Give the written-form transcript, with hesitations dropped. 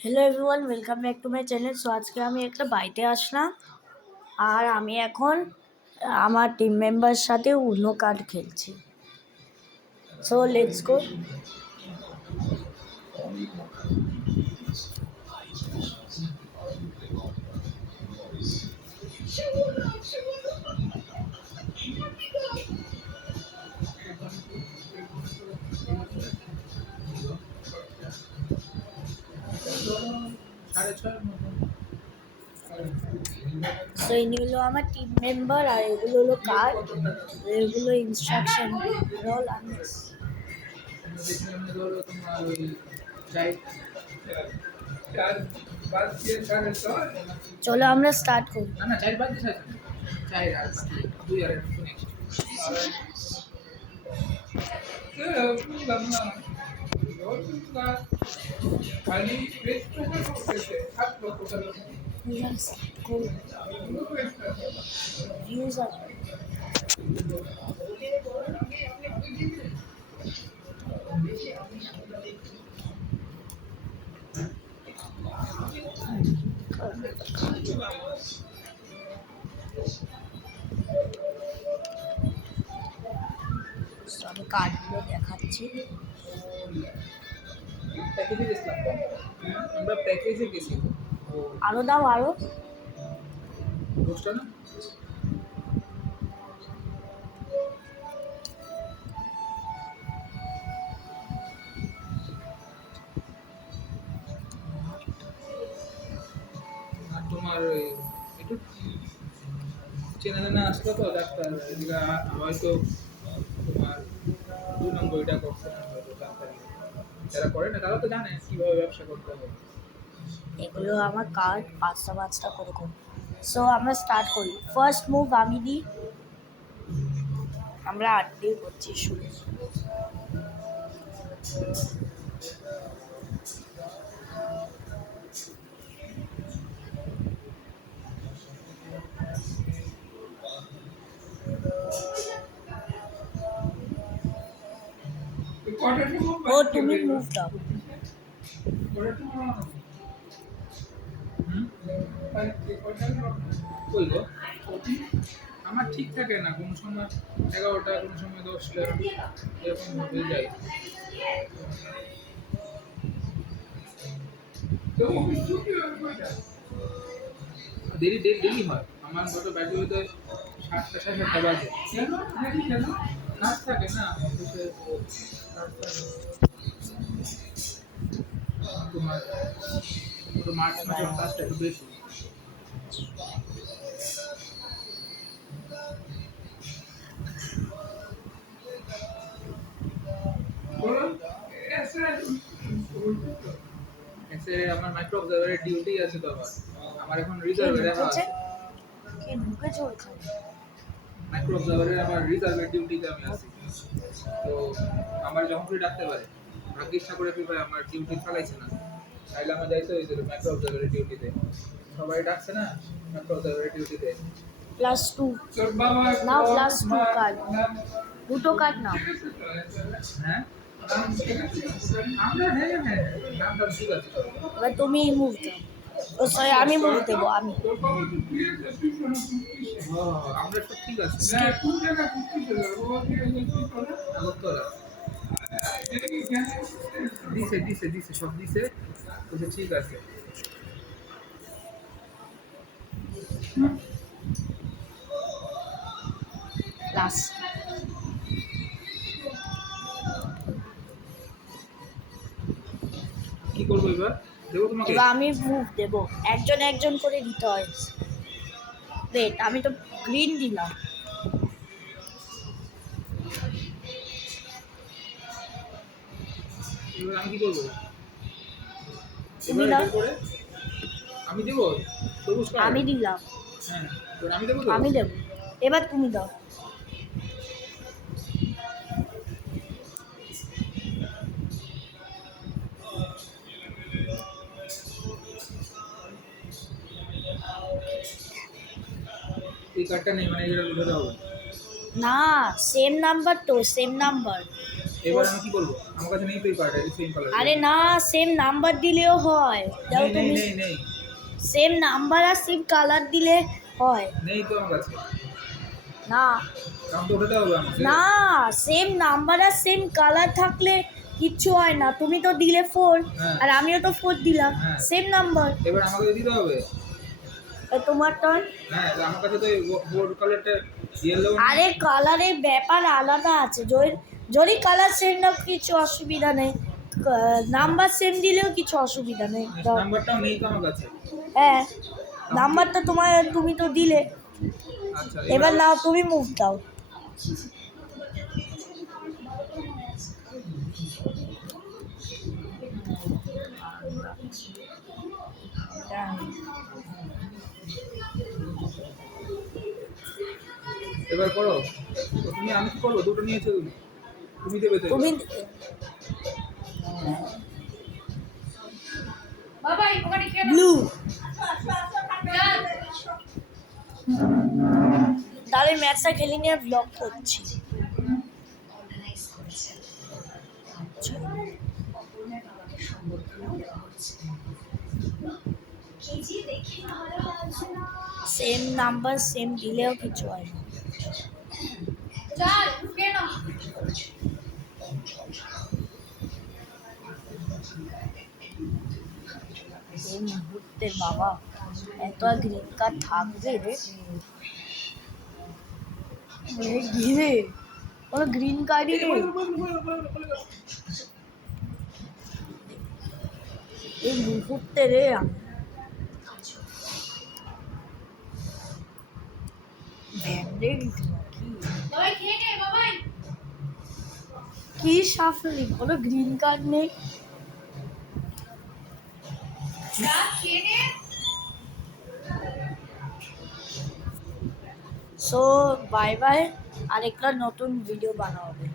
Hello everyone, welcome back to my channel. So আজকে আমি একটা বাড়িতে আসলাম আর আমি এখন আমার টিম মেম্বার সাথে উনো কার্ড খেলছি। So let's go. সো ইনি হলো আমার টিম মেম্বার আর এগুলো হলো কার্ড, এগুলো ইনস্ট্রাকশন রোল। আমি চলো আমরা স্টার্ট করি। ভিউজ আছে। আমি কার্ডগুলো দেখাচ্ছি। আরো দাও আরো। তোমার একটু চেনা জানা আসলো তো ডাক্তার, এদিকে হয়তো তোমার 2 নম্বর এটা করছে না, হয়তো ডাক্তার যারা করে না তারা তো জানে কিভাবে ব্যবসা করতে হবে। এগুলো আমার কার্ড পাঁচটা পাঁচটা করে করি। সো আমরা স্টার্ট করি। ফার্স্ট মুভ আমি দিই। আমরা 8 দিয়ে করছি শুরু। ও তুমি মুভ দাও। বলবো আমার ঠিক থাকে না, কোনো সময় 11টা, কোনো সময় 10টা, এরকম হয়ে যায়। দেরি দেরি দেরি হয় আমার, গত ব্যাটে হয়তো 7টা 7:30 বাজে। কাজ থাকে না অফিসে, তোমার মার্চ মাসের কাজটা একটু বেশি। আমার মাইক্রো অবজারভারের ডিউটি আছে, তো আমার এখন রিজার্ভে রাখা আছে। কে ঢুকেছে ওখানে? মাইক্রো অবজারভারের আমার রিজার্ভের ডিউটিতে আমি আছি। তো আমার যখন ফ্রি ডাকতে পারে, ভাগ্যিস ঠাকুরের কৃপায় আমার ডিউটি চালাইছে না, তাইলে আমার যাইতে হয়েছিল মাইক্রো অবজারভারের ডিউটিতে। সবাই ডাকছে না মাইক্রো অবজারভারের ডিউটিতে। +2 নাও, +2 কার্ড, দুটো কার্ড নাও। হ্যাঁ আমরা, হ্যাঁ হ্যাঁ নামটা ঠিক আছে। এবার তুমি মুভ দাও। ও সরি, আমি মুভ দেবো। আমি আমরা সব ঠিক আছে। আগরতলা দিছে দিছে দিছে সব দিছে, বলছে ঠিক আছে। প্লাস কি করবো এবার? দেবো তোমাকে? এবার আমি মুভ দেবো, একজন একজন করে দিতে হয়। ওয়েট, আমি তো গ্রিন দিলাম। এবার আমি কি করবো? তুমি এবার দাও। এটা করে আমি দেবো সবুজ কার্ড? আমি দিলাম। হ্যাঁ, তো আমি দেবো তো? আমি দেবো। এবার তুমি দাও। এই কার্ডটা নেই, মানে এটা উঠে হবে না, সেম নাম্বার তো, সেম নাম্বার। এবার আমি কি করবো? আমার কাছে নেই তো এই কার্ড, সেম কালার। আরে না, সেম নাম্বার দিলেও হয়। দাও নেই নেই তুমি, নেই নেই সেম নাম্বার আর সেম কালার দিলে হয়। নেই তো আমার কাছে। না কাউন্ট উঠাতে হবে আমাকে। না, সেম নাম্বার আর সেম কালার থাকলে কিচ্ছু হয় না। তুমি তো দিলে 4 হ্যাঁ। আর আমিও তো 4 দিলাম, হ্যাঁ। Same number. এবার আমাকে দিতে হবে। তোমার টার্ন। হ্যাঁ, তো আমার কাছে তো এই বোর্ড কালারটা ইয়েলো। আরে কালারের ব্যাপার আলাদা আছে। যদি কালার সেম দাও কিছু অসুবিধা নেই, নাম্বার সেম দিলেও কিছু অসুবিধা নেই। দাও। নাম্বারটাও নেই তো আমার কাছে। হ্যাঁ, নাম্বারটা তুমি তো দিলে। আচ্ছা, এবার নাও, তুমি মুভ দাও। এবার করো। তো তুমি, আমি কি করবো? দুটো নিয়েছো তুমি, তুমি দেবে তো। তুমি ব্লু। তাহলে ম্যাচটা খেলে নিয়ে ব্লগ করছি। সেম নাম্বার সেম দিলেও কিছু হয় না। এই মুহূর্তে বাবা এত গ্রিন কার্ড থাকবে রে। ঘিরে কোনো গ্রিন কার্ডই নেই এই মুহূর্তে রে। কি সাফলি, কোনো গ্রিন কার্ড নেই। সো বাই বাই, আরেকটা নতুন ভিডিও বানাবো।